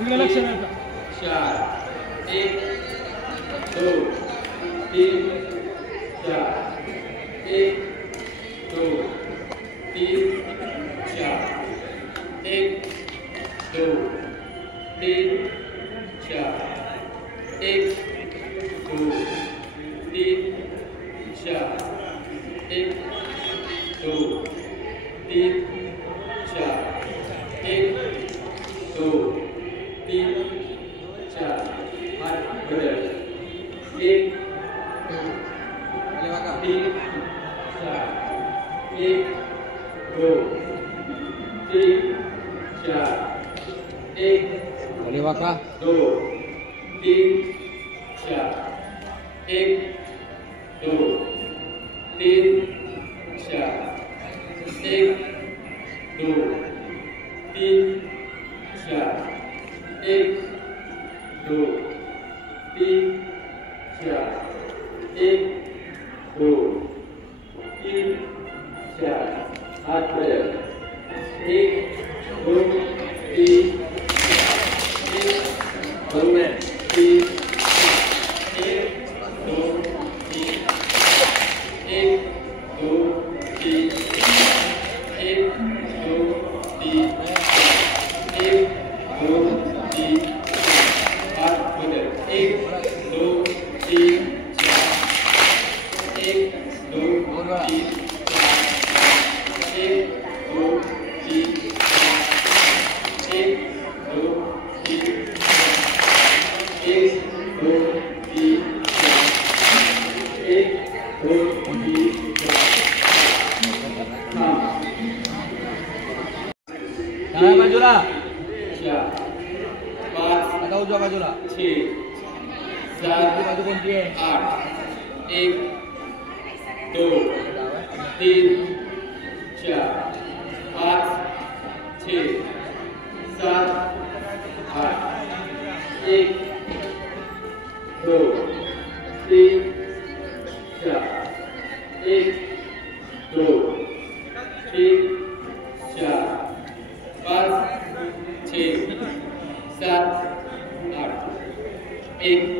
इकडे लक्ष द्यायचं. 4 1 2 3 4 1 2 3 4 1 2 3 4 1 2 3 4 1 2 3 4 1 2 3 4 हात बदल 1 3 4 1 2 3 4 1 खाली वाका. 2 3 4 1 2 3 4 1 2 3 4 1 2 3 4 1 2 3 4 हाथ बदल 1 2 3 1 2 3 1 2 3 1 2 3 1 2 3 1 2 3 हाथ बदल 1 2 3 4 1 2 3 1 2 3 1 2 3 1 2 3 1 2 3 डाव्या बाजूला. 4 5 आता उजव्या बाजूला. 6 ती 7 बाजू कोणती आहे? 8 1 2 3 4 5 6 7 8 1 2 3 4 1 2 3 4 5 6 7 8 1